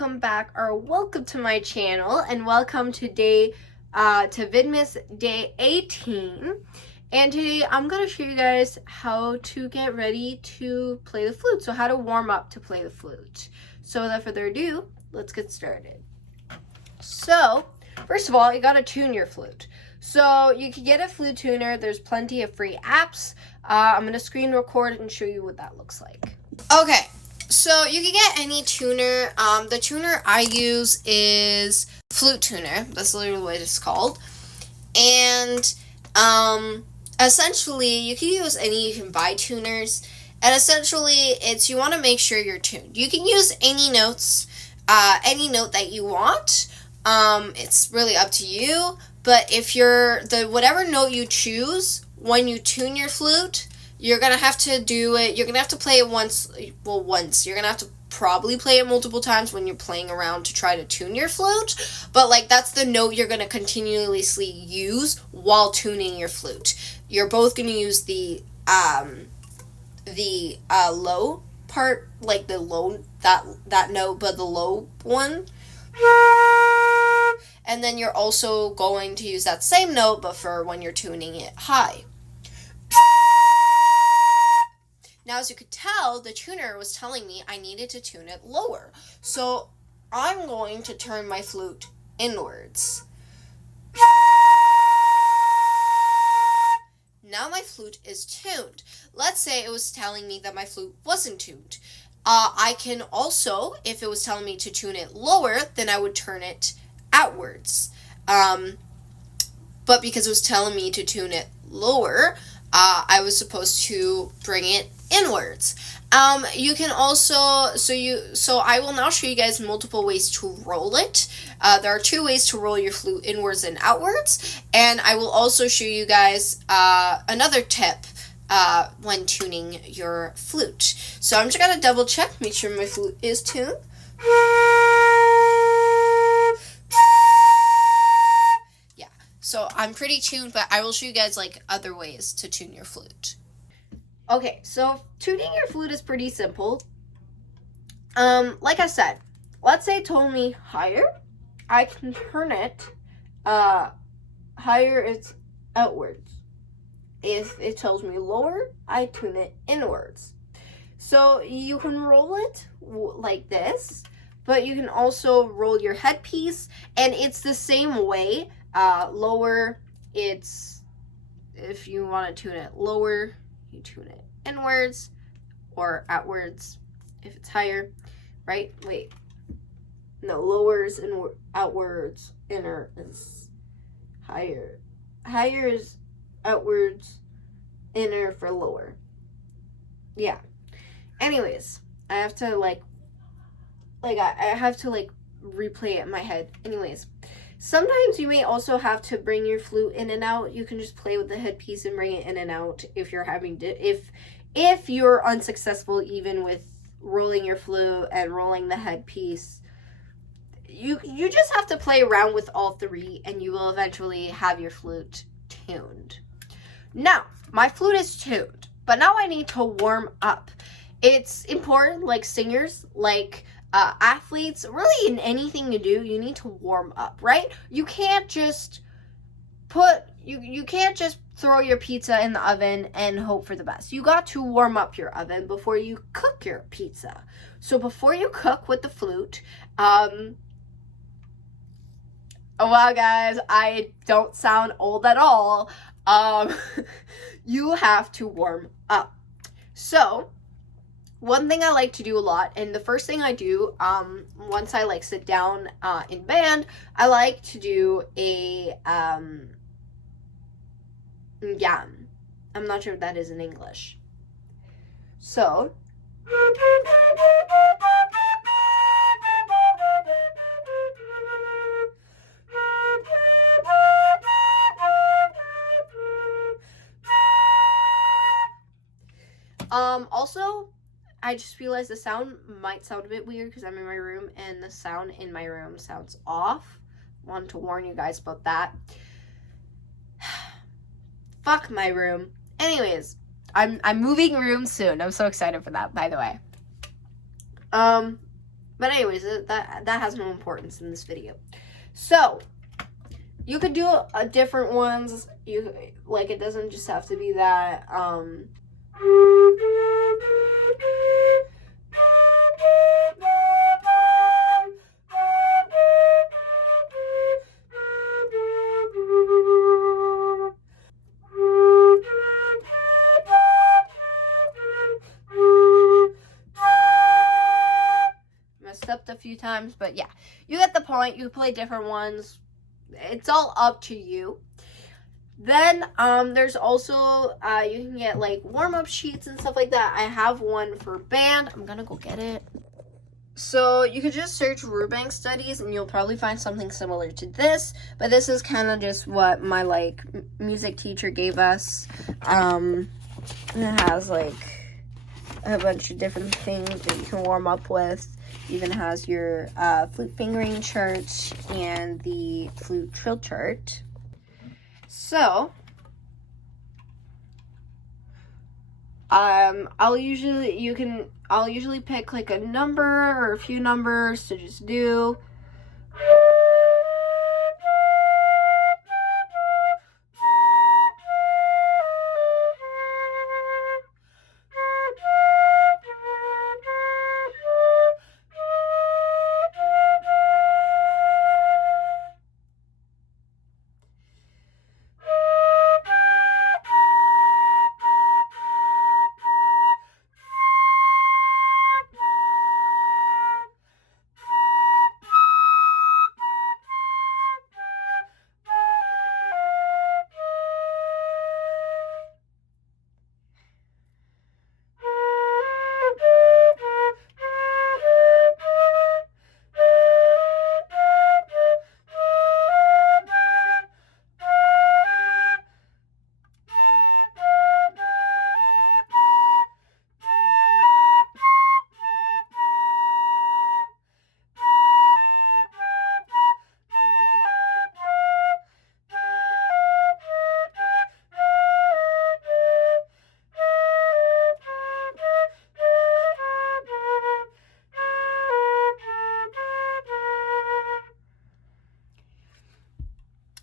welcome back, or welcome to my channel, and welcome to Vidmas day 18. And today I'm going to show you guys how to get ready to play the flute, so how to warm up to play the flute. So without further ado, let's get started. So first of all, you got to tune your flute. So you can get a flute tuner. There's plenty of free apps. I'm going to screen record and show you what that looks like. Okay, so you can get any tuner. The tuner I use is Flute Tuner. That's literally what it's called. And essentially, you can use any. You can buy tuners. And essentially, it's you want to make sure you're tuned. You can use any notes, any note that you want. It's really up to you. But if you're whatever note you choose when you tune your flute, you're gonna have to do it. You're gonna have to play it once. Well, once. You're gonna have to probably play it multiple times when you're playing around to try to tune your flute. But like that's the note you're gonna continuously use while tuning your flute. You're both gonna use the low part, like the low that note, but the low one. And then you're also going to use that same note, but for when you're tuning it high. Now, as you could tell, the tuner was telling me I needed to tune it lower. So I'm going to turn my flute inwards. Now my flute is tuned. Let's say it was telling me that my flute wasn't tuned. I can also, if it was telling me to tune it lower, then I would turn it outwards. But because it was telling me to tune it lower, I was supposed to bring it inwards. You can also, so I will now show you guys multiple ways to roll it. There are two ways to roll your flute, inwards and outwards. And I will also show you guys another tip when tuning your flute. So I'm just going to double check, make sure my flute is tuned. Yeah, so I'm pretty tuned, but I will show you guys like other ways to tune your flute. Okay, so tuning your flute is pretty simple. Like I said, let's say it told me higher, I can turn it, higher it's outwards. If it tells me lower, I tune it inwards. So you can roll it like this, but you can also roll your headpiece, and it's the same way. Lower, it's, if you want to tune it lower, you tune it inwards or outwards if it's higher, right? Wait. No, lower is outwards, inner is higher. Higher is outwards, inner for lower. Yeah. Anyways, I have to I have to replay it in my head. Anyways, sometimes you may also have to bring your flute in and out. You can just play with the headpiece and bring it in and out if you're having to, if you're unsuccessful even with rolling your flute and rolling the headpiece. You just have to play around with all three and you will eventually have your flute tuned. Now, my flute is tuned, but now I need to warm up. It's important, like singers, like athletes, really in anything you do, you need to warm up, right? You can't just you can't just throw your pizza in the oven and hope for the best. You got to warm up your oven before you cook your pizza. So before you cook with the flute, oh wow guys, I don't sound old at all. You have to warm up. So one thing I like to do a lot, and the first thing I do, once I sit down in band, I like to do a yam. I'm not sure what that is in English. So also, I just realized the sound might sound a bit weird because I'm in my room and the sound in my room sounds off. Want to warn you guys about that. Fuck my room. Anyways, I'm moving rooms soon. I'm so excited for that, by the way. But anyways, that has no importance in this video. So you could do different ones. You like, it doesn't just have to be that. Messed up a few times, but yeah, you get the point. You play different ones. It's all up to you. Then there's also you can get like warm-up sheets and stuff like that. I have one for band. I'm gonna go get it. So you could just search Rubank studies and you'll probably find something similar to this, but this is kind of just what my like music teacher gave us. And it has like a bunch of different things that you can warm up with. It even has your flute fingering chart and the flute trill chart. So I'll usually pick like a number or a few numbers to just do.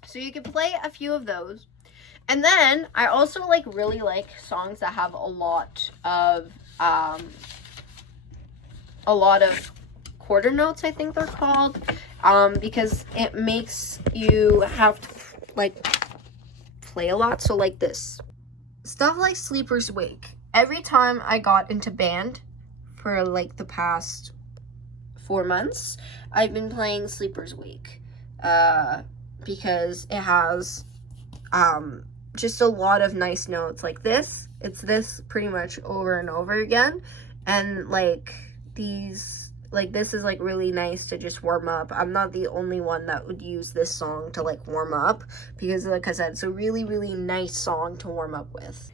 So you can play a few of those. And then I also like really like songs that have a lot of quarter notes, I think they're called, because it makes you have to like play a lot. So like this stuff like Sleeper's Wake. Every time I got into band for like the past 4 months, I've been playing Sleeper's Wake, because it has just a lot of nice notes like this. It's this pretty much over and over again, and like these, like this is like really nice to just warm up. I'm not the only one that would use this song to like warm up, because like I said, it's a really, really nice song to warm up with,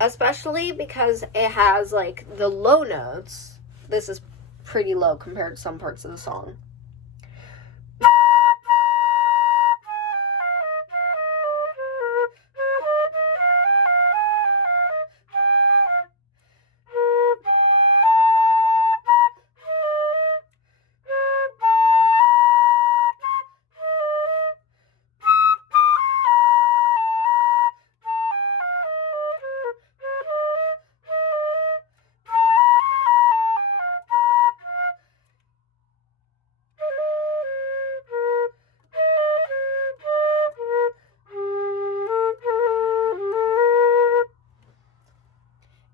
especially because it has like the low notes. This is pretty low compared to some parts of the song.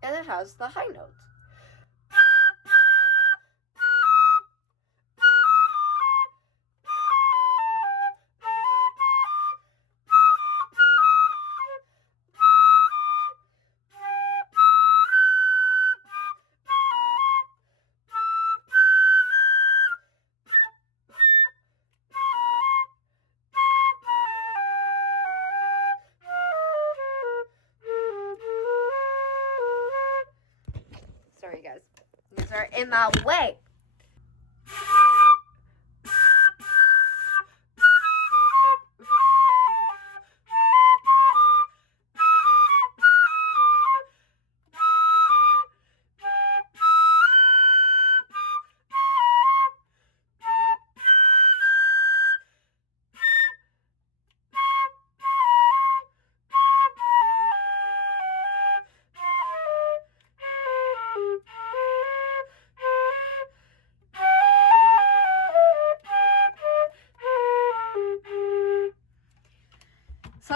And it has the high notes. Sorry guys, these are in my way.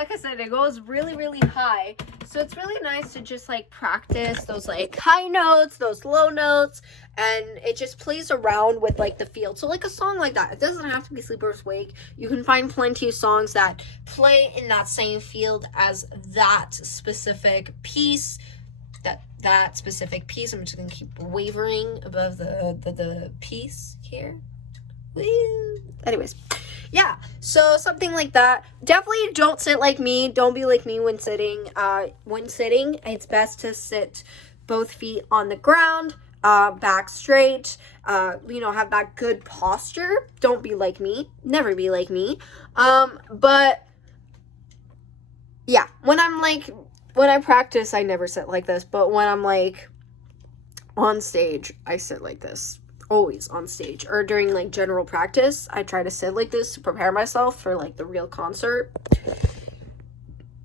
like I said, it goes really, really high. So it's really nice to just like practice those like high notes, those low notes, and it just plays around with like the field. So like a song like that, it doesn't have to be Sleepers Wake. You can find plenty of songs that play in that same field as that specific piece. That specific piece. I'm just gonna keep wavering above the piece here. Woo. Anyways, yeah, so something like that. Definitely don't sit like me. Don't be like me when sitting. It's best to sit both feet on the ground, back straight, have that good posture. Don't be like me. Never be like me. But yeah, when I practice, I never sit like this, but when I'm like on stage, I sit like this. Always on stage, or during like general practice, I try to sit like this to prepare myself for like the real concert.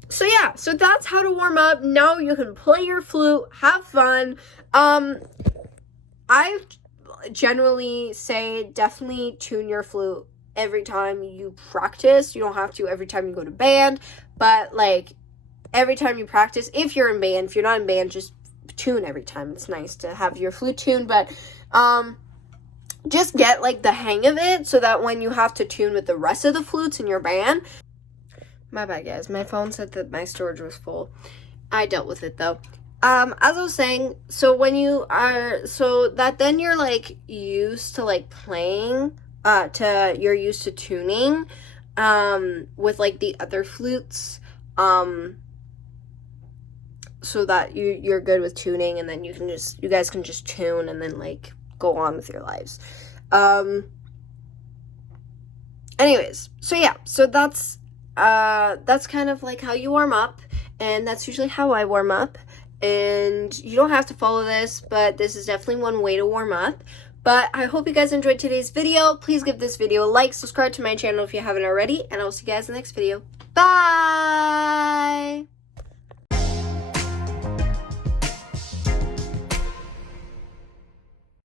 So yeah, so that's how to warm up. Now you can play your flute, have fun. I generally say definitely tune your flute every time you practice. You don't have to every time you go to band, but like every time you practice, if you're in band. If you're not in band, just tune every time. It's nice to have your flute tuned, but just get like the hang of it so that when you have to tune with the rest of the flutes in your band. My bad, guys. My phone said that my storage was full. I dealt with it though. As I was saying, so when you are, so that then you're like used to like playing, you're used to tuning, with like the other flutes, so that you're good with tuning, and then you guys can just tune and then like go on with your lives. Anyways, so yeah, so that's kind of like how you warm up, and that's usually how I warm up. And you don't have to follow this, but this is definitely one way to warm up. But I hope you guys enjoyed today's video. Please give this video a like, subscribe to my channel if you haven't already, and I'll see you guys in the next video. Bye!